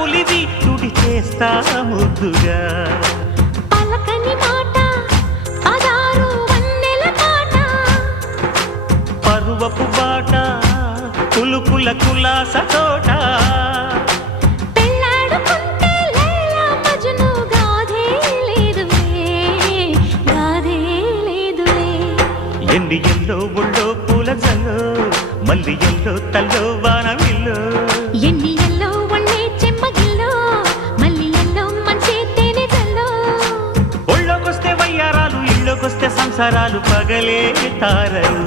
ఉలివి తుడి చేస్తా ముద్దుగా పలకని మాట పదారు వన్నెల పాట పరువపు బాట కులుకుల కులాస తోట పెళ్ళాడుకుంటే లైలా మజ్ను గాథే లేదులే గాథే లేదులే ఎండి ఎల్లో ఒళ్ళో పూల జల్లో మల్లి ఎల్లో తల్లో వానవిల్లో ఎన్ని ఎల్లో ఒళ్ళే చెమ్మగిల్లో మల్లి ఎల్లో మంచి తేనె జల్లో ఒళ్ళోకొస్తే వయ్యారాలు ఇళ్ళోకొస్తే సంసారాలు పగలే తారలు